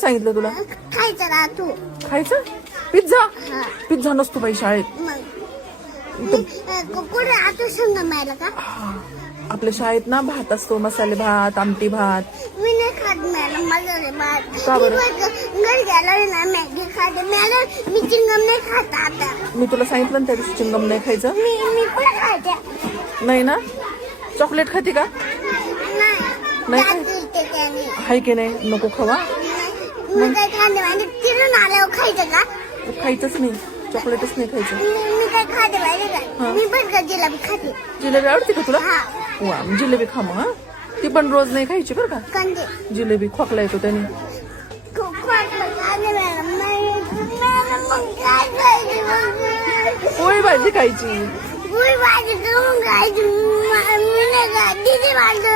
सांगितलं तुला? खायचं ना तू. खायचं? पिझ्झा पिझ्झा नसतो बाई शाळेत. कुठे आता संग मिळालं का? हा. आपल्या शाळेत ना भात असतो मसाले भात आमटी भात. मी नाही खात मॅडम माझं रे बाळ का बरं? मी घरी ना मॅगी खाते. मॅडम मी चिंगम नाही खात आता. मी तुला सांगितलं ना त्या दिवशी चिंगम नाही खायचं? मी मी कुठे खायचे नाही ना? चॉकलेट खाते का? नाही. नाही हाय की नाही नको खावा मी काय खाते माहिती तिथून आल्यावर खायचं का? खायचंच नाही. चॉकलेटच नाही खायचं. मी मी काय खाते माहिती. का? मी पण का जिलाबी खाते. जिलेबी आवडते का तुला? हा. वा जिलेबी खा मग हा. ती पण रोज नाही खायची बरं का? कंदे जिलेबी खोकला येतो त्याने. खूप वाटलं खाते मॅडम मॅडम मग काय खायचे मग पोळी भाजी खायची. पुरी भाजी करून खायची. मी नाही खात. दीदी माझं